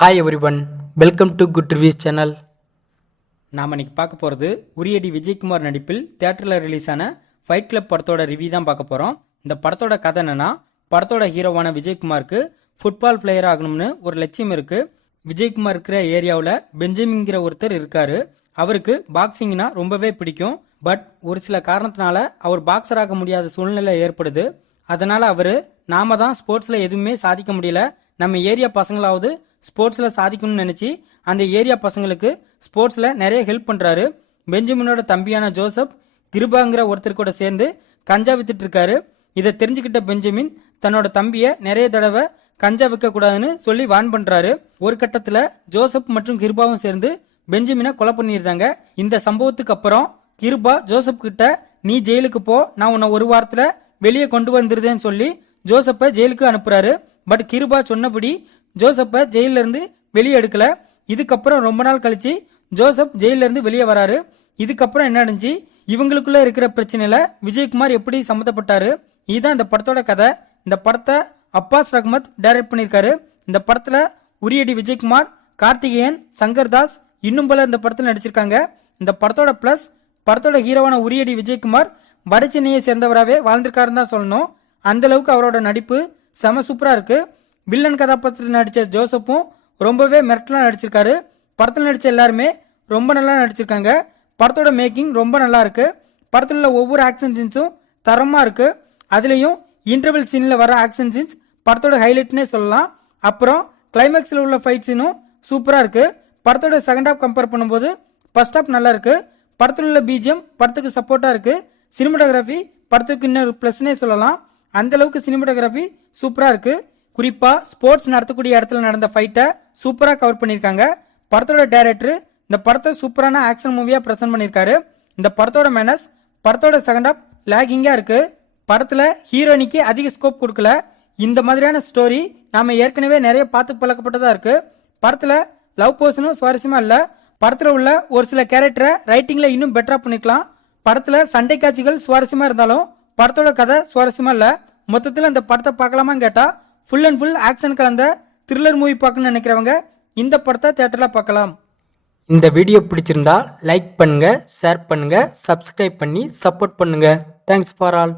Hi everyone, welcome to good reviews channel. நாம் இன்னைக்கு பார்க்க போகிறது உரியடி விஜயகுமார் நடிப்பில் தியேட்டரில் ரிலீஸ் ஆன ஃபைட் கிளப் படத்தோட ரிவ்யூ தான் பார்க்க போகிறோம். இந்த படத்தோட கதை என்னன்னா, படத்தோட ஹீரோவான விஜயகுமாருக்கு ஃபுட்பால் பிளேயர் ஆகணும்னு ஒரு லட்சியம் இருக்கு. விஜயகுமார் இருக்கிற ஏரியாவில் பெஞ்சமின்கிற ஒருத்தர் இருக்காரு. அவருக்கு பாக்ஸிங்னா ரொம்பவே பிடிக்கும். பட் ஒரு சில காரணத்தினால அவர் பாக்ஸர் ஆக முடியாத சூழ்நிலை ஏற்படுது. அதனால அவரு நாம தான் ஸ்போர்ட்ஸ்ல எதுவுமே சாதிக்க முடியல, நம்ம ஏரியா பசங்களாவது ஸ்போர்ட்ஸ்ல சாதிக்கணும்னு நினைச்சு அந்த ஏரியா பசங்களுக்கு ஸ்போர்ட்ஸ்ல நிறைய ஹெல்ப் பண்றாரு. பெஞ்சமினோட தம்பியான ஜோசப் கிருபாங்கிற ஒருத்தர் கூட சேர்ந்து கஞ்சா வித்துட்டு இருக்காரு. இதை தெரிஞ்சுக்கிட்ட பெஞ்சமின் தன்னோட தம்பிய நிறைய தடவை கஞ்சா விற்க கூடாதுன்னு சொல்லி வான் பண்றாரு. ஒரு கட்டத்துல ஜோசப் மற்றும் கிருபாவும் சேர்ந்து பெஞ்சமினை கொலை பண்ணியிருந்தாங்க. இந்த சம்பவத்துக்கு அப்புறம் கிருபா ஜோசப் கிட்ட, நீ ஜெயிலுக்கு போ, நான் உன்னை ஒரு வாரத்துல வெளியே கொண்டு வந்துருதேன்னு சொல்லி ஜோசப்பை ஜெயிலுக்கு அனுப்புறாரு. பட் கிருபா சொன்னபடி ஜோசப்பை ஜெயில இருந்து வெளியே எடுக்கல. இதுக்கப்புறம் ரொம்ப நாள் கழிச்சு ஜோசப் ஜெயில இருந்து வெளியே வராரு. இதுக்கப்புறம் என்ன நடந்துச்சு, இவங்களுக்குள்ள இருக்கிற பிரச்சனையில விஜயகுமார் எப்படி சம்மந்தப்பட்டாரு, இதுதான் இந்த படத்தோட கதை. இந்த படத்தை அப்பாஸ் ரஹ்மத் டைரக்ட் பண்ணியிருக்காரு. இந்த படத்துல உரியடி விஜயகுமார், கார்த்திகேயன், சங்கர் தாஸ், இன்னும் பலர் இந்த படத்துல நடிச்சிருக்காங்க. இந்த படத்தோட பிளஸ், படத்தோட ஹீரோவான உரியடி விஜயகுமார் வட சென்னையை சேர்ந்தவராகவே வாழ்ந்திருக்காருன்னு தான் சொல்லணும். அந்த அளவுக்கு அவரோட நடிப்பு செம சூப்பரா இருக்கு. வில்லன் கதாபாத்திரத்தில் நடிச்ச ஜோசப்பும் ரொம்பவே மிரட்டலா நடிச்சிருக்காரு. படத்தில் நடிச்ச எல்லாருமே ரொம்ப நல்லா நடிச்சிருக்காங்க. படத்தோட மேக்கிங் ரொம்ப நல்லா இருக்கு. படத்தில் உள்ள ஒவ்வொரு ஆக்ஷன் சீன்ஸும் தரமா இருக்கு. அதுலயும் இன்டர்வல் சீன்ல வர ஆக்ஷன் சீன்ஸ் படத்தோட ஹைலைட்னே சொல்லலாம். அப்புறம் கிளைமேக்ஸ்ல உள்ள ஃபைட் சீனும் சூப்பரா இருக்கு. படத்தோட செகண்ட் ஹாப் கம்பேர் பண்ணும்போது ஃபர்ஸ்ட் ஹாப் நல்லா இருக்கு. படத்தில் உள்ள பிஜிஎம் படத்துக்கு சப்போர்ட்டா இருக்கு. சினிமாட்டோகிராஃபி படத்துக்கு இன்னொரு பிளஸ்னே சொல்லலாம். அந்த அளவுக்கு சினிமாட்டோகிராஃபி சூப்பரா இருக்கு. குறிப்பா ஸ்போர்ட்ஸ் நடத்தக்கூடிய இடத்துல நடந்த ஃபைட்டை சூப்பரா கவர் பண்ணிருக்காங்க. படத்தோட டைரக்டர் இந்த படத்தை சூப்பரான ஆக்ஷன் மூவியா பிரசன்ட் பண்ணிருக்காரு. இந்த படத்தோட மைனஸ், படத்தோட செகண்ட் ஹாப் லேகிங்கா இருக்கு. படத்துல ஹீரோயினிக்கு அதிக ஸ்கோப் கொடுக்கல. இந்த மாதிரியான ஸ்டோரி நாம ஏற்கனவே நிறைய பார்த்து பழக்கப்பட்டதா இருக்கு. படத்துல லவ் போர்ஷனும் சுவாரஸ்யமா இல்ல. படத்துல உள்ள ஒரு சில கேரக்டரை ரைட்டிங்ல இன்னும் பெட்டரா பண்ணிக்கலாம். படத்துல சண்டை காட்சிகள் சுவாரஸ்யமா இருந்தாலும் படத்தோட கதை சுவாரஸ்யமா இல்ல. மொத்தத்துல இந்த படத்தை பார்க்கலாமான்னு கேட்டா, ஃபுல் அண்ட் ஃபுல் ஆக்ஷன் கலந்த த்ரில்லர் மூவி பார்க்கணும்னு நினைக்கிறவங்க இந்த படத்தை தியேட்டர்ல பார்க்கலாம். இந்த வீடியோ பிடிச்சிருந்தா லைக் பண்ணுங்க, ஷேர் பண்ணுங்க, சப்ஸ்கிரைப் பண்ணி சப்போர்ட் பண்ணுங்க. Thanks for all.